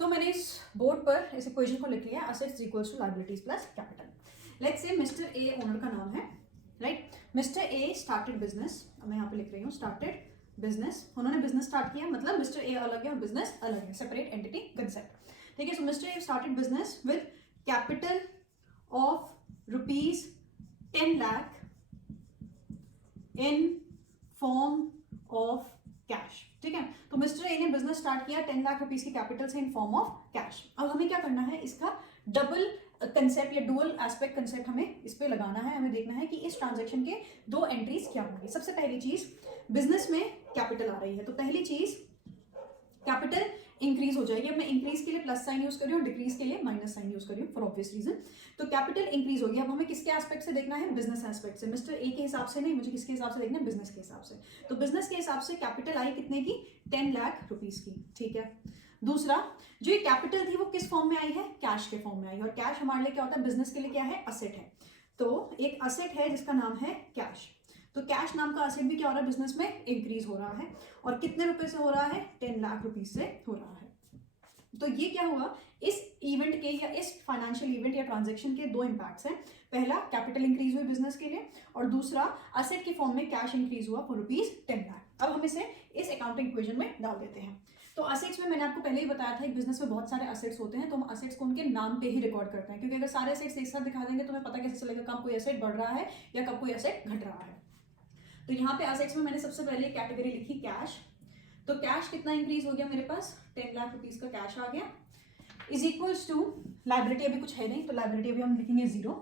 तो मैंने इस बोर्ड पर इस इक्वेशन को लिख लिया, assets equals to liabilities plus capital. Let's say mister A owner का नाम है, right. Mister A started business, मैं यहाँ पे लिख रही हूँ स्टार्टेड बिजनेस। उन्होंने बिजनेस स्टार्ट किया, मतलब मिस्टर ए अलग है और बिजनेस अलग है, सेपरेट एंटिटी कंसेप्ट, ठीक है। So mister A started business with capital of ₹10 lakh in form of cash, ठीक है। तो मिस्टर ए ने बिजनेस स्टार्ट किया 10 लाख रुपीस की कैपिटल से इन फॉर्म ऑफ कैश। अब हमें क्या करना है, इसका डबल कंसेप्ट या डुअल एस्पेक्ट कंसेप्ट हमें इस पे लगाना है। हमें देखना है कि इस ट्रांजैक्शन के दो एंट्रीज क्या होंगी। सबसे पहली चीज, बिजनेस में कैपिटल आ रही है, तो पहली चीज कैपिटल इंक्रीज हो जाएगी। अब मैं इंक्रीज के लिए प्लस साइन यूज कर रही हूँ, डिक्रीज के लिए माइनस साइन यूज कर रही हूँ फॉर ऑब्वियस रीजन। तो कैपिटल इंक्रीज होगी। अब हमें किसके एस्पेक्ट से देखना है, बिजनेस एस्पेक्ट से। मिस्टर ए के हिसाब से नहीं, मुझे किसके हिसाब से देखना है, बिजनेस के हिसाब से। तो बिजनेस के हिसाब से कैपिटल आई कितने की, 10 लाख रुपीस की, ठीक है। दूसरा, जो ये कैपिटल थी वो किस फॉर्म में आई है, कैश के फॉर्म में आई है। और कैश हमारे लिए क्या होता है, बिजनेस के लिए क्या है, असेट है। तो एक असेट है जिसका नाम है कैश। तो कैश नाम का असेट भी क्या हो रहा है, बिजनेस में इंक्रीज हो रहा है। और कितने रुपए से हो रहा है, 10 लाख रुपीस से हो रहा है। तो ये क्या हुआ, इस इवेंट के या इस फाइनेंशियल इवेंट या ट्रांजैक्शन के दो इंपैक्ट्स हैं। पहला, कैपिटल इंक्रीज हुई बिजनेस के लिए, और दूसरा, असेट के फॉर्म में कैश इंक्रीज हुआ फॉर ₹10 लाख। अब हम इसे इस अकाउंटिंग इक्वेशन में डाल देते हैं। तो असेट्स में मैंने आपको पहले ही बताया था, एक बिजनेस में बहुत सारे असेट्स होते हैं, तो हम असेट्स को उनके नाम पे ही रिकॉर्ड करते हैं, क्योंकि अगर सारे असेट्स एक साथ दिखा देंगे तो हमें पता कैसे चलेगा कब कोई असेट बढ़ रहा है या कब कोई असेट घट रहा है। तो यहाँ पे असेट्स में मैंने सबसे पहले कैटेगरी लिखी कैश। तो कैश कितना इंक्रीज हो गया मेरे पास, 10 लाख रुपीस का कैश आ गया, इज इक्वल्स टू लायबिलिटी अभी कुछ है नहीं, तो लायबिलिटी अभी हम लिखेंगे 0।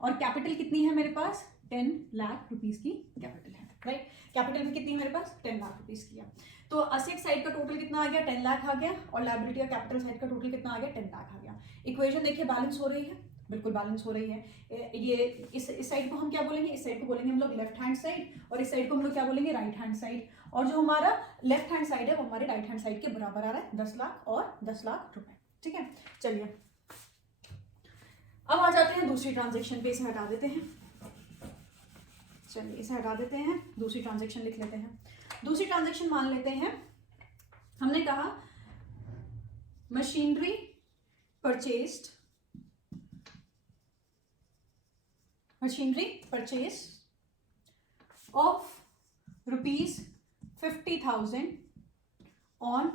और कैपिटल कितनी है मेरे पास, 10 लाख रुपीस की कैपिटल है, राइट। कैपिटल भी कितनी है मेरे पास, 10 लाख रुपीस की है। तो असेट साइड का टोटल कितना आ गया, 10 लाख आ गया, और लायबिलिटी या कैपिटल साइड का टोटल कितना आ गया, 10 लाख आ गया। इक्वेशन देखिए बैलेंस हो रही है, बिल्कुल बैलेंस हो रही है। ये इस साइड को हम क्या बोलेंगे, इस साइड को बोलेंगे हम लोग लेफ्ट हैंड साइड, और इस साइड को हम लोग क्या बोलेंगे, राइट हैंड साइड। और जो हमारा लेफ्ट हैंड साइड है वो हमारे राइट हैंड साइड के बराबर आ रहा है, 10 लाख और 10 लाख रुपए, ठीक है। चलिए अब आ जाते हैं दूसरी ट्रांजैक्शन पे, इसे हटा देते हैं। चलिए इसे हटा देते हैं, दूसरी ट्रांजैक्शन लिख लेते हैं। दूसरी ट्रांजैक्शन मान लेते हैं, हमने कहा machinery purchased, machinery purchase of ₹50,000 on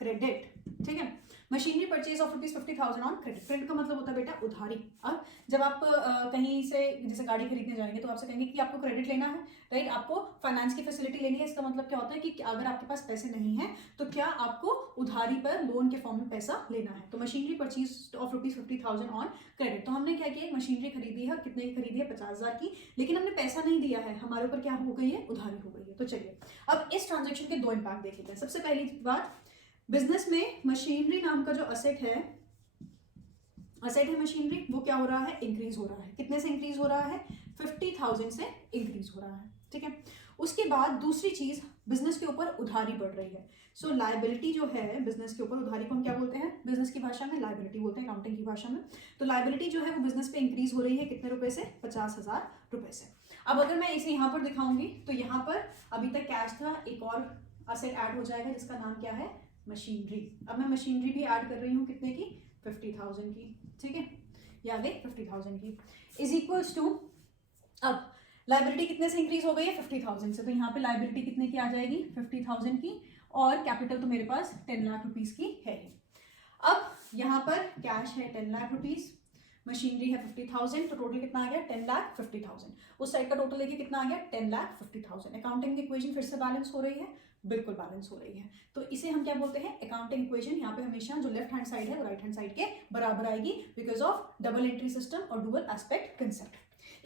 credit, ठीक है। Machinery purchase of ₹50,000 on credit. Credit का मतलब होता है बेटा उधारी। अब जब आप कहीं से जैसे गाड़ी खरीदने जाएंगे तो आपसे कहेंगे कि आपको क्रेडिट लेना है, राइट, आपको फाइनेंस की फैसिलिटी लेनी है। इसका मतलब क्या होता है कि अगर आपके पास पैसे नहीं है तो क्या आपको उधारी पर लोन के फॉर्म में पैसा लेना है। तो machinery purchase of ₹50,000 on credit. तो हमने क्या किया, मशीनरी खरीदी है, कितने की खरीदी है, 50,000 की, लेकिन हमने पैसा नहीं दिया है, हमारे ऊपर क्या हो गई है, उधारी हो गई है। तो चलिए अब इस ट्रांजेक्शन के दो इंपैक्ट देख लेते हैं। सबसे पहली बात, बिजनेस में मशीनरी नाम का जो असेट है मशीनरी, वो क्या हो रहा है, इंक्रीज हो रहा है। कितने से इंक्रीज हो रहा है, 50,000 से इंक्रीज हो रहा है, ठीक है। उसके बाद दूसरी चीज, बिजनेस के ऊपर उधारी बढ़ रही है। सो लायबिलिटी जो है बिजनेस के ऊपर, उधारी को हम क्या बोलते हैं, बिजनेस की भाषा में लायबिलिटी बोलते हैं, अकाउंटिंग की भाषा में। तो लायबिलिटी जो है वो बिजनेस पे इंक्रीज हो रही है, कितने रुपए से, 50,000 रुपए से। अब अगर मैं इसे यहाँ पर दिखाऊंगी तो यहाँ पर अभी तक कैश था, एक और असेट ऐड हो जाएगा जिसका नाम क्या है, मशीनरी। अब मैं मशीनरी भी ऐड कर रही हूँ, कितने की, 50,000 की, ठीक है। ये आ गई 50,000 की, इज इक्वल्स टू, अब लायबिलिटी कितने से इंक्रीज हो गई है, 50,000 से। तो यहाँ पे लायबिलिटी कितने की आ जाएगी, 50,000 की, और कैपिटल तो मेरे पास 10 लाख रुपीस की है। अब यहाँ पर कैश है 10 लाख रुपीस, मशीनरी है 50,000, तो टोटल कितना आ गया, 10,50,000। उस साइड का टोटल देखिए कितना आ गया, 10,50,000। अकाउंटिंग की इक्वेशन फिर से बैलेंस हो रही है, बिल्कुल बैलेंस हो रही है। तो इसे हम क्या बोलते हैं, अकाउंटिंग इक्वेशन। यहाँ पे हमेशा जो लेफ्ट हैंड साइड है वो राइट हैंड साइड के बराबर आएगी, because of double entry system और डुअल एस्पेक्ट कंसेप्ट।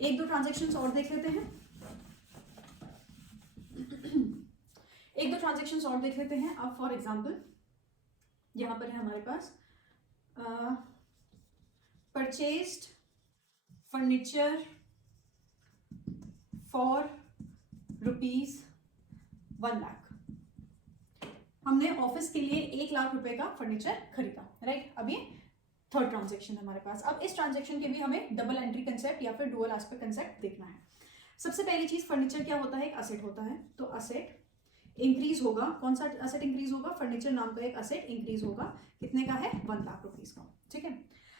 एक दो ट्रांजेक्शन्स और देख लेते हैं, एक दो ट्रांजेक्शन्स और देख लेते हैं। अब फॉर एग्जाम्पल यहाँ पर है हमारे पास परचेस्ड फर्नीचर फॉर ₹1 लाख। हमने ऑफिस के लिए 1 लाख रुपए का फर्नीचर खरीदा, राइट। अब ये थर्ड ट्रांजेक्शन हमारे पास। अब इस ट्रांजेक्शन के भी हमें डबल एंट्री कंसेप्ट या फिर डुअल एस्पेक्ट कंसेप्ट देखना है। सबसे पहली चीज, फर्नीचर क्या होता है, एक असेट होता है। तो असेट इंक्रीज होगा, कौन सा असेट इंक्रीज होगा, फर्नीचर नाम का एक असेट इंक्रीज होगा, कितने का है, 1 लाख रुपीज का, ठीक है।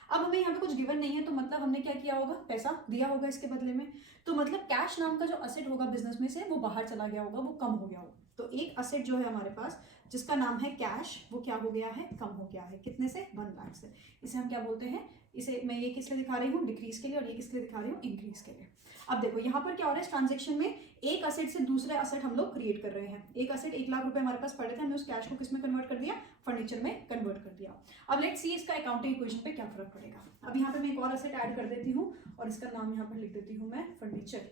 अब हमें यहाँ पे कुछ गिवन नहीं है, तो मतलब हमने क्या किया होगा, पैसा दिया होगा इसके बदले में, तो मतलब कैश नाम का जो असेट होगा बिजनेस में से वो बाहर चला गया होगा, वो कम हो गया होगा। तो एक असेट जो है हमारे पास जिसका नाम है कैश, वो क्या हो गया है, कम हो गया है, कितने से, 1 लाख से। इसे हम क्या बोलते हैं, इसे मैं ये किस लिए दिखा रही हूँ, डिक्रीज के लिए, और ये किस लिए दिखा रही हूँ, इंक्रीज के लिए। अब देखो यहाँ पर क्या हो रहा है, इस ट्रांजेक्शन में एक असेट से दूसरे असेट हम लोग क्रिएट कर रहे हैं। एक असेट 1 लाख रुपए हमारे पास पड़े थे, हमने उस कैश को किस में कन्वर्ट कर दिया, फर्नीचर में कन्वर्ट कर दिया। अब लेट्स सी इसका अकाउंटिंग इक्वेशन पे क्या फर्क पड़ेगा। अब यहाँ पे मैं एक और असेट ऐड कर देती हूँ और इसका नाम यहाँ पर लिख देती हूँ मैं फर्नीचर,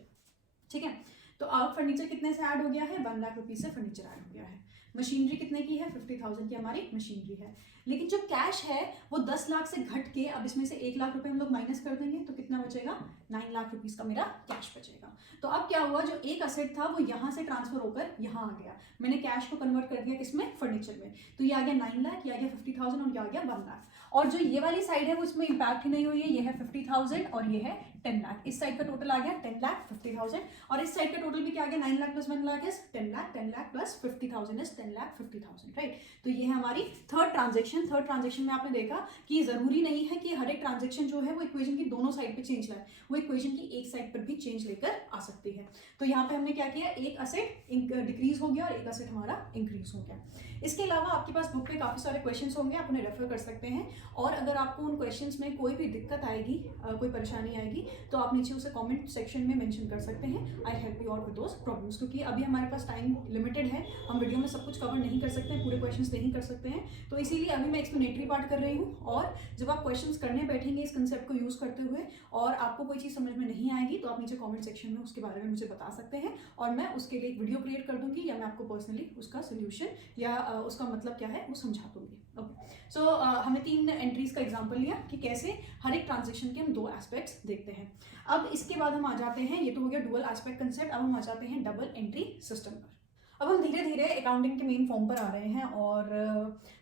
ठीक है। तो अब फर्नीचर कितने से ऐड हो गया है, 1 लाख रुपीज से फर्नीचर ऐड हो गया है। मशीनरी कितने की है, 50,000 की हमारी मशीनरी है। लेकिन जो कैश है वो 10 लाख से घट के, अब इसमें से 1 लाख रुपए हम लोग माइनस कर देंगे, तो कितना बचेगा, 9 लाख रुपीज का मेरा कैश बचेगा। तो अब क्या हुआ, जो एक असेट था वो यहाँ से ट्रांसफर होकर यहाँ आ गया, मैंने कैश को कन्वर्ट कर दिया किसमें, फर्नीचर में, तो ये आ गया 9 लाख, ये आ गया 50,000 और ये आ गया 1 लाख। और जो ये वाली साइड है वो इसमें इंपैक्ट ही नहीं हुई है, ये है 50,000 और ये है 10 लाख। इस साइड का टोटल आ गया 10 लाख 50,000, और इस साइड का टोटल भी क्या आ गया, 9 lakh plus 1 lakh is 10 lakh, 10 lakh plus 50,000 is 10 lakh 50,000, right. तो ये है हमारी थर्ड ट्रांजेक्शन। थर्ड ट्रांजेक्शन में आपने देखा कि जरूरी नहीं है कि हर एक ट्रांजेक्शन जो है वो इक्वेशन की दोनों साइड पे चेंज लाए, वो इक्वेशन की एक साइड पर भी चेंज लेकर आ सकती है। तो यहाँ पे हमने क्या किया, एक असेट डिक्रीज हो गया और एक असेट हमारा इंक्रीज हो गया। इसके अलावा आपके पास बुक पे काफी सारे क्वेश्चंस होंगे, आप उन्हें रेफर कर सकते हैं, और अगर आपको उन क्वेश्चंस में कोई भी दिक्कत आएगी, कोई परेशानी आएगी, तो आप नीचे उसे कमेंट सेक्शन में मेंशन कर सकते हैं। I help you out with those problems, क्योंकि अभी हमारे पास टाइम लिमिटेड है, हम वीडियो में सब कुछ कवर नहीं कर सकते हैं, पूरे क्वेश्चंस नहीं कर सकते हैं, तो इसीलिए अभी मैं एक्सप्लेनेटरी पार्ट कर रही हूँ। और जब आप क्वेश्चंस करने बैठेंगे इस कंसेप्ट को यूज करते हुए और आपको कोई चीज़ समझ में नहीं आएगी, तो आप नीचे कॉमेंट सेक्शन में उसके बारे में मुझे बता सकते हैं, और मैं उसके लिए एक वीडियो क्रिएट कर दूंगी, या मैं आपको पर्सनली उसका सोल्यूशन या उसका मतलब क्या है वो समझा दूंगी। ओके, सो हमने 3 एंट्रीज का एग्जांपल लिया कि कैसे हर एक ट्रांजेक्शन के हम 2 एस्पेक्ट्स देखते हैं। अब इसके बाद हम आ जाते हैं, ये तो हो गया डुअल एस्पेक्ट कंसेप्ट, अब हम आ जाते हैं डबल एंट्री सिस्टम पर। अब हम धीरे धीरे अकाउंटिंग के मेन फॉर्म पर आ रहे हैं, और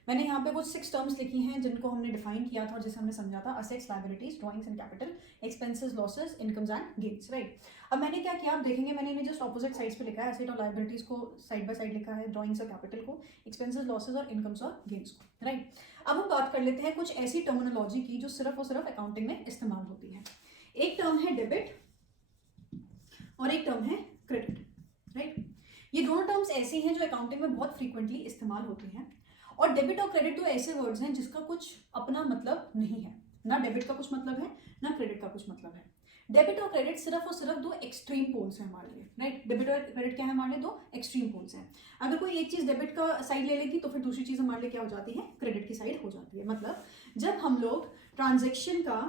मैंने यहाँ पे कुछ 6 टर्म्स लिखी हैं जिनको हमने डिफाइन किया था और जिसे हमने समझा था, assets, liabilities, drawings and capital, expenses, losses, incomes and gains, right. अब मैंने क्या किया, आप देखेंगे मैंने इन्हें जस्ट ऑपोजिट साइड्स पे लिखा है, एसेट और लायबिलिटीज को साइड बाय साइड लिखा है, ड्राइंग्स और कैपिटल को, एक्सपेंसेस, लॉसेस और इनकम्स और गेन्स को, राइट। अब हम बात कर लेते हैं कुछ ऐसी टर्मिनोलॉजी की जो सिर्फ और सिर्फ अकाउंटिंग में इस्तेमाल होती है। एक टर्म है डेबिट और एक टर्म है क्रेडिट, राइट। ये दोनों टर्म्स ऐसी हैं जो अकाउंटिंग में बहुत फ्रीक्वेंटली इस्तेमाल होती हैं, और डेबिट और क्रेडिट तो ऐसे वर्ड्स हैं जिसका कुछ अपना मतलब नहीं है, ना डेबिट का कुछ मतलब है ना क्रेडिट का कुछ मतलब है। डेबिट और क्रेडिट सिर्फ और सिर्फ 2 एक्सट्रीम पोल्स हैं हमारे लिए, राइट। डेबिट और क्रेडिट क्या है हमारे लिए, 2 एक्सट्रीम पोल्स हैं। अगर कोई एक चीज डेबिट का साइड ले लेगी तो फिर दूसरी चीज हमारे लिए क्या हो जाती है, क्रेडिट की साइड हो जाती है। मतलब जब हम लोग ट्रांजेक्शन का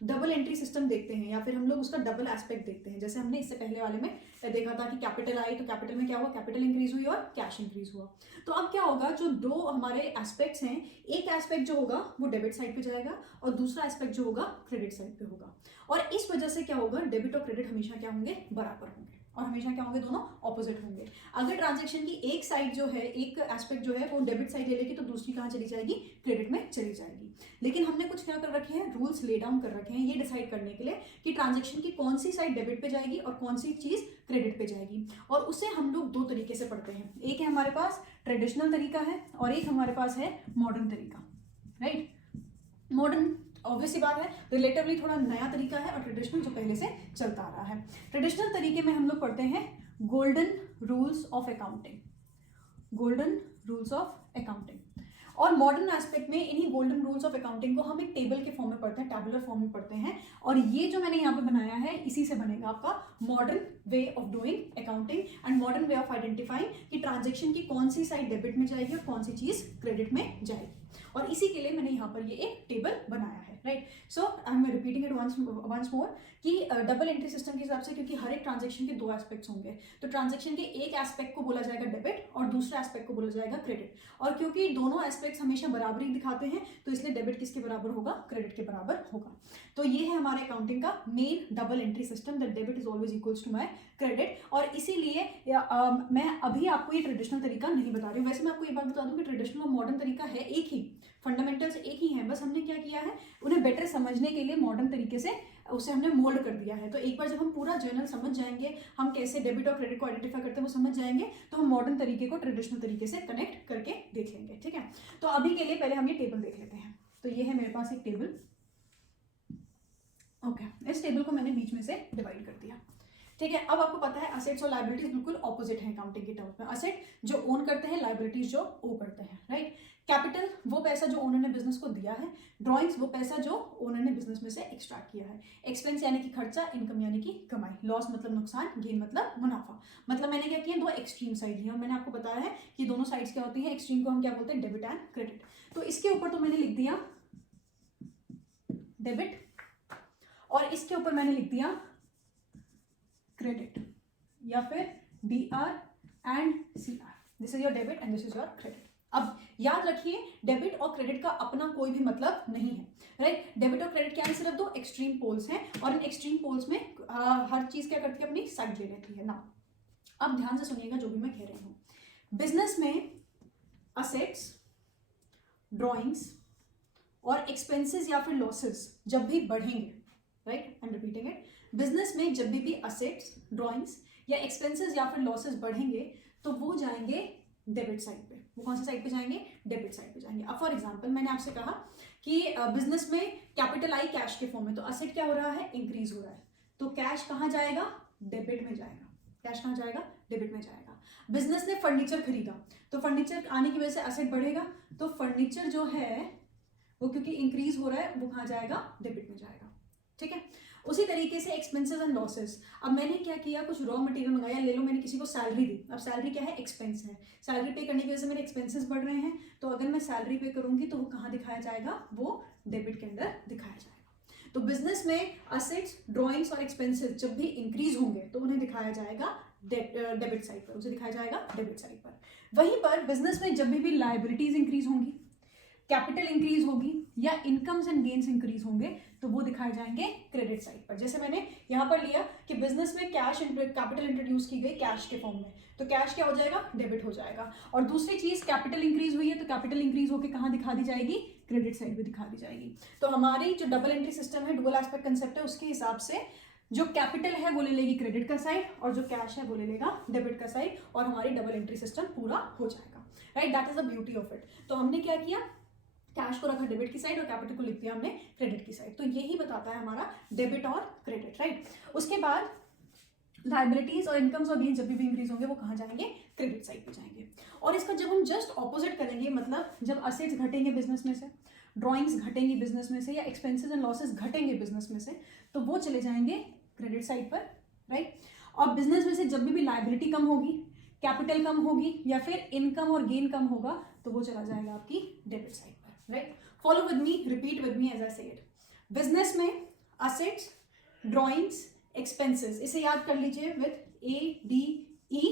डबल एंट्री सिस्टम देखते हैं, या फिर हम लोग उसका डबल एस्पेक्ट देखते हैं, जैसे हमने इससे पहले वाले में देखा था कि कैपिटल आई तो कैपिटल में क्या हुआ, कैपिटल इंक्रीज हुई और कैश इंक्रीज हुआ। तो अब क्या होगा, जो 2 हमारे एस्पेक्ट्स हैं, एक एस्पेक्ट जो होगा वो डेबिट साइड पे जाएगा और दूसरा एस्पेक्ट जो होगा क्रेडिट साइड पे होगा, और इस वजह से क्या होगा, डेबिट और क्रेडिट हमेशा क्या होंगे, बराबर होंगे, और हमेशा क्या होंगे, दोनों ऑपोजिट होंगे। अगर ट्रांजैक्शन की एक साइड जो है, एक एस्पेक्ट जो है वो डेबिट साइड ले लेगी तो दूसरी कहाँ चली जाएगी, क्रेडिट में चली जाएगी। लेकिन हमने कुछ क्या कर रखे हैं, रूल्स ले डाउन कर रखे हैं ये डिसाइड करने के लिए कि ट्रांजैक्शन की कौन सी साइड डेबिट पे जाएगी और कौन सी चीज क्रेडिट पे जाएगी, और उसे हम लोग 2 तरीके से पढ़ते हैं। एक है हमारे पास ट्रेडिशनल तरीका है और एक हमारे पास है मॉडर्न तरीका, राइट। मॉडर्न ऑब्वियस सी बात है, रिलेटिवली थोड़ा नया तरीका है, और ट्रेडिशनल जो पहले से चलता आ रहा है। ट्रेडिशनल तरीके में हम लोग पढ़ते हैं golden rules of accounting, golden rules of accounting, और मॉडर्न एस्पेक्ट में इन्हीं गोल्डन रूल्स ऑफ अकाउंटिंग को हम एक टेबल के फॉर्म में पढ़ते हैं, टैबुलर फॉर्म में पढ़ते हैं, और ये जो मैंने यहाँ पे बनाया है इसी से बनेगा आपका modern way of doing accounting and modern way of identifying कि ट्रांजैक्शन की कौन सी साइड डेबिट में जाएगी और कौन सी चीज क्रेडिट में जाएगी, और इसी के लिए मैंने यहाँ पर ये एक टेबल बनाया है, right. So I am repeating it once more कि डबल एंट्री सिस्टम के हिसाब से, क्योंकि हर एक ट्रांजैक्शन के 2 एस्पेक्ट्स होंगे, तो ट्रांजैक्शन के एक एस्पेक्ट को बोला जाएगा डेबिट और दूसरा एस्पेक्ट को बोला जाएगा क्रेडिट, और क्योंकि दोनों एस्पेक्ट्स हमेशा बराबरी दिखाते हैं तो इसलिए डेबिट किसके बराबर होगा, क्रेडिट के बराबर होगा। तो ये है हमारे अकाउंटिंग का main double entry system, that debit is always equals to my credit, और इसीलिए मैं अभी आपको ये ट्रेडिशनल तरीका नहीं बता रही हूँ। वैसे मैं आपको ये बात बता दूं कि ट्रेडिशनल और मॉडर्न तरीका है एक ही, फंडामेंटल्स एक ही हैं, बस हमने क्या क्या किया है, उन्हें बेटर समझने के लिए मॉडर्न तरीके से उसे हमने मोल्ड कर दिया है। तो एक बार जब हम पूरा जर्नल समझ जाएंगे, हम कैसे डेबिट और क्रेडिट को आइडेंटिफाई करते हैं वो समझ जाएंगे, तो हम मॉडर्न तरीके को ट्रेडिशनल तरीके से कनेक्ट करके देख लेंगे। ठीक है, तो अभी के लिए पहले हम ये टेबल देख लेते हैं। तो ये है मेरे पास एक टेबल। ओके, इस टेबल को मैंने बीच में से डिवाइड कर दिया। ठीक है, अब आपको पता है असेट्स और लायबिलिटीज बिल्कुल ऑपोजिट है अकाउंटिंग के टर्म्स में। असेट जो ओन करते हैं, लायबिलिटीज जो ओ करते हैं, राइट। कैपिटल वो पैसा जो ओनर ने बिजनेस को दिया है, ड्रॉइंग्स वो पैसा जो ओनर ने बिजनेस में से एक्सट्रैक्ट किया है, एक्सपेंस यानी कि खर्चा, इनकम यानी कि कमाई, लॉस मतलब नुकसान, गेन मतलब मुनाफा। मतलब मैंने क्या किया, दो एक्सट्रीम साइड लिया। मैंने आपको बताया है कि दोनों साइड्स क्या होती है, एक्सट्रीम को हम क्या बोलते हैं, डेबिट एंड क्रेडिट। तो इसके ऊपर तो मैंने लिख दिया डेबिट और इसके ऊपर मैंने लिख दिया क्रेडिट, या फिर DR and CR। This is your debit and this is your credit. अब याद रखिए, डेबिट और क्रेडिट का अपना कोई भी मतलब नहीं है, राइट। डेबिट और क्रेडिट क्या है, सिर्फ दो एक्सट्रीम पोल्स हैं और इन एक्सट्रीम पोल्स में हर चीज क्या करती है, अपनी साइड ले लेती है ना। अब ध्यान से सुनिएगा जो भी मैं कह रही हूँ। बिजनेस में असेट्स, ड्रॉइंग्स और एक्सपेंसेस या फिर लॉसेस जब भी बढ़ेंगे, right, I am repeating it, business में जब भी असेट्स, ड्रॉइंग्स या एक्सपेंसेस या फिर लॉसेस बढ़ेंगे तो वो जाएंगे डेबिट साइड पे। वो कौन सी साइड पे जाएंगे, डेबिट साइड पे जाएंगे। अब फॉर एग्जांपल मैंने आपसे कहा कि बिजनेस में कैपिटल आई कैश के फॉर्म में, तो असेट क्या हो रहा है, इंक्रीज हो रहा है, तो कैश कहाँ जाएगा, डेबिट में जाएगा। कैश कहाँ जाएगा, डेबिट में जाएगा। बिजनेस ने फर्नीचर खरीदा, तो फर्नीचर आने की वजह से असेट बढ़ेगा, तो फर्नीचर जो है वो क्योंकि इंक्रीज हो रहा है वो कहाँ जाएगा, डेबिट में जाएगा। ठीक है, उसी तरीके से एक्सपेंसेस एंड लॉसेस। अब मैंने क्या किया, कुछ रॉ मटेरियल मंगाया, ले लो मैंने किसी को सैलरी दी। अब सैलरी क्या है, एक्सपेंस है। सैलरी पे करने की वजह से मेरे एक्सपेंसेस बढ़ रहे हैं, तो अगर मैं सैलरी पे करूंगी तो वो कहाँ दिखाया जाएगा, वो डेबिट के अंदर दिखाया जाएगा। तो बिजनेस में असेट्स, ड्रॉइंग्स और एक्सपेंसेस जब भी इंक्रीज होंगे तो उन्हें दिखाया जाएगा डेबिट साइड पर, उसे दिखाया जाएगा डेबिट साइड पर। वहीं पर बिजनेस में जब भी लायबिलिटीज इंक्रीज होंगी, कैपिटल इंक्रीज होगी या इनकम्स एंड गेन्स इंक्रीज होंगे तो वो दिखाए जाएंगे क्रेडिट साइड पर। जैसे मैंने यहाँ पर लिया कि बिजनेस में कैश कैपिटल इंट्रोड्यूस की गई कैश के फॉर्म में, तो कैश क्या हो जाएगा, डेबिट हो जाएगा। और दूसरी चीज कैपिटल इंक्रीज हुई है तो कैपिटल इंक्रीज होकर कहाँ दिखा दी जाएगी, क्रेडिट साइड पे दिखा दी जाएगी। तो हमारी जो डबल एंट्री सिस्टम है, डुअल एस्पेक्ट कंसेप्ट है, उसके हिसाब से जो कैपिटल है वो ले लेगी क्रेडिट का साइड और जो कैश है वो ले लेगा डेबिट का साइड, और हमारी डबल एंट्री सिस्टम पूरा हो जाएगा, right. That is the beauty of it. तो हमने क्या किया, कैश को रखा डेबिट की साइड और कैपिटल को लिख दिया हमने क्रेडिट की साइड। तो यही बताता है हमारा डेबिट और क्रेडिट, राइट। उसके बाद लायबिलिटीज और इनकम्स और गेन जब भी इंक्रीज होंगे वो कहाँ जाएंगे, क्रेडिट साइड पे जाएंगे। और इसका जब हम जस्ट ऑपोजिट करेंगे, मतलब जब असेट्स घटेंगे बिजनेस में से, ड्रॉइंग्स घटेंगी बिजनेस में से या एक्सपेंसेस एंड लॉसेस घटेंगे बिजनेस में से, तो वो चले जाएंगे क्रेडिट साइड पर, राइट। और बिजनेस में से जब भी लायबिलिटी कम होगी, कैपिटल कम होगी या फिर इनकम और गेन कम होगा तो वो चला जाएगा आपकी डेबिट साइड पर, right. Follow with me, repeat with me as I said. Business में असेट्स, ड्रॉइंग्स, एक्सपेंसेस, इसे याद कर लीजिए विद ADE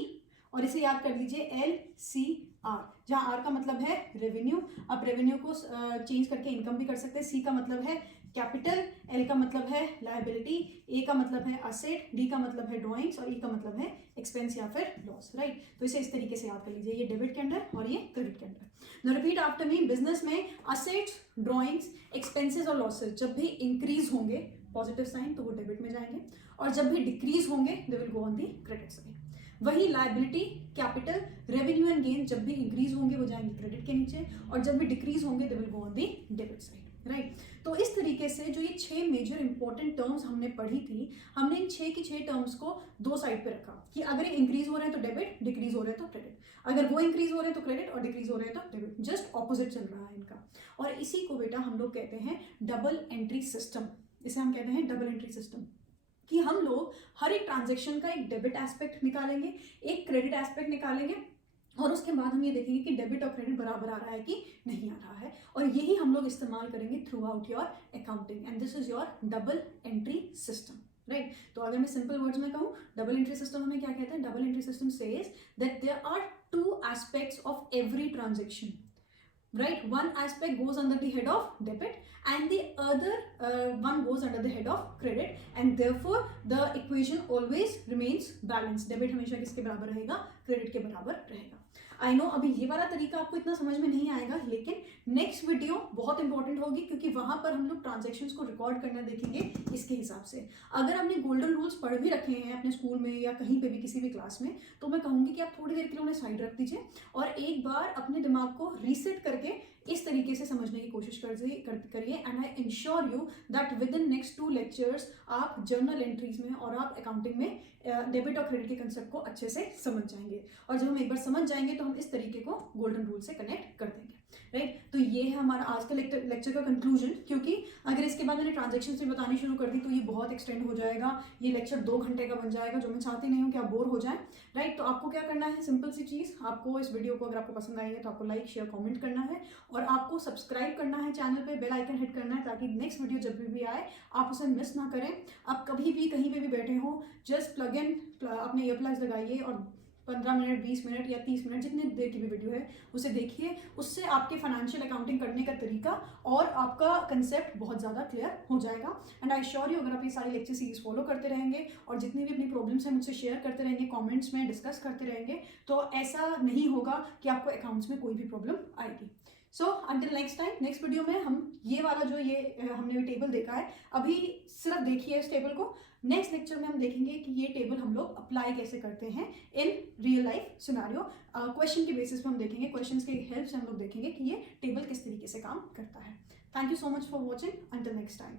और इसे याद कर लीजिए LCR, जहाँ R का मतलब है रेवेन्यू। आप रेवेन्यू को चेंज करके इनकम भी कर सकते हैं। C का मतलब है कैपिटल, L का मतलब है लायबिलिटी, A का मतलब है असेट, D का मतलब है ड्रॉइंग्स और E का मतलब है एक्सपेंस या फिर लॉस, राइट। तो इसे इस तरीके से याद कर लीजिए, ये डेबिट के अंदर और ये क्रेडिट के अंदर। Now repeat after me. Business में असेट्स, ड्रॉइंग्स, एक्सपेंसेस और लॉसेस जब भी इंक्रीज होंगे, पॉजिटिव साइन, तो वो डेबिट में जाएंगे, और जब भी डिक्रीज होंगे they will go on the credit side. वही liability, capital, revenue and gain जब भी इंक्रीज होंगे वो जाएंगे क्रेडिट के नीचे, और जब भी डिक्रीज होंगे they will go on the debit side, right. तो इस तरीके से जो ये 6 मेजर इंपॉर्टेंट टर्म्स हमने पढ़ी थी, हमने इन 6 की 6 टर्म्स को दो साइड पे रखा कि अगर ये इंक्रीज हो रहे हैं तो डेबिट, डिक्रीज हो रहे हैं तो क्रेडिट। अगर वो इंक्रीज हो रहे हैं तो क्रेडिट और डिक्रीज हो रहे हैं तो डेबिट, जस्ट ऑपोजिट चल रहा है इनका। और इसी को बेटा हम लोग कहते हैं डबल एंट्री सिस्टम। इसे हम कहते हैं डबल एंट्री सिस्टम, कि हम लोग हर एक ट्रांजेक्शन का एक डेबिट एस्पेक्ट निकालेंगे, एक क्रेडिट एस्पेक्ट निकालेंगे, और उसके बाद हम ये देखेंगे कि डेबिट और क्रेडिट बराबर आ रहा है कि नहीं आ रहा है। और यही हम लोग इस्तेमाल करेंगे through out your accounting, and this is your double entry system, right. तो अगर मैं सिंपल वर्ड्स में कहूँ, डबल एंट्री सिस्टम हमें क्या कहते हैं, double entry system says that there are 2 aspects of every transaction, right? One aspect goes under the head of debit and the other one goes under the head of credit, and therefore the equation always remains balanced. Debit हमेशा किसके बराबर रहेगा, credit के बराबर रहेगा। I know अभी ये वाला तरीका आपको इतना समझ में नहीं आएगा, लेकिन नेक्स्ट वीडियो बहुत इंपॉर्टेंट होगी क्योंकि वहां पर हम लोग ट्रांजेक्शन्स को रिकॉर्ड करना देखेंगे इसके हिसाब से। अगर आपने गोल्डन रूल्स पढ़ भी रखे हैं अपने स्कूल में या कहीं पे भी किसी भी क्लास में, तो मैं कहूँगी कि आप थोड़ी देर के लिए उन्हें साइड रख दीजिए और एक बार अपने दिमाग को रीसेट करके इस तरीके से समझने की कोशिश करिए। And I ensure you that with in next 2 lectures आप जर्नल एंट्रीज में और आप अकाउंटिंग में डेबिट और क्रेडिट के कंसेप्ट को अच्छे से समझ जाएंगे। और जब हम एक बार समझ जाएंगे तो हम इस तरीके को गोल्डन रूल से कनेक्ट कर देंगे, राइट। तो ये है हमारा आज का लेक्चर का कंक्लूजन, क्योंकि अगर इसके बाद मैंने ट्रांजेक्शन से बतानी शुरू कर दी तो ये बहुत एक्सटेंड हो जाएगा, ये लेक्चर 2 घंटे का बन जाएगा, जो मैं चाहती नहीं हूँ कि आप बोर हो जाए, राइट। तो आपको क्या करना है, सिंपल सी चीज़, आपको इस वीडियो को अगर आपको पसंद आई है तो आपको लाइक शेयर कमेंट करना है और आपको सब्सक्राइब करना है चैनल पे, बेल आइकन हिट करना है ताकि नेक्स्ट वीडियो जब भी आए आप उसे मिस ना करें। आप कभी भी कहीं पे भी बैठे हो, जस्ट प्लग इन अपने ईयरप्लग्स लगाइए और 15 मिनट 20 मिनट या 30 मिनट जितने देर की भी वीडियो है उसे देखिए। उससे आपके फाइनेंशियल अकाउंटिंग करने का तरीका और आपका कंसेप्ट बहुत ज़्यादा क्लियर हो जाएगा। एंड आई श्योर यू अगर आप ये सारी लेक्चर सीरीज फॉलो करते रहेंगे और जितनी भी अपनी प्रॉब्लम्स हैं मुझसे शेयर करते रहेंगे, कमेंट्स में डिस्कस करते रहेंगे, तो ऐसा नहीं होगा कि आपको अकाउंट्स में कोई भी प्रॉब्लम आएगी। So until next time, next video में हम ये वाला जो ये हमने टेबल देखा है अभी सिर्फ देखिए इस टेबल को, नेक्स्ट लेक्चर में हम देखेंगे कि ये टेबल हम लोग अप्लाई कैसे करते हैं in real life scenario. Question के बेसिस पे हम देखेंगे, क्वेश्चंस के हेल्प से हम लोग देखेंगे कि ये टेबल किस तरीके से काम करता है। Thank you so much for watching, until next time.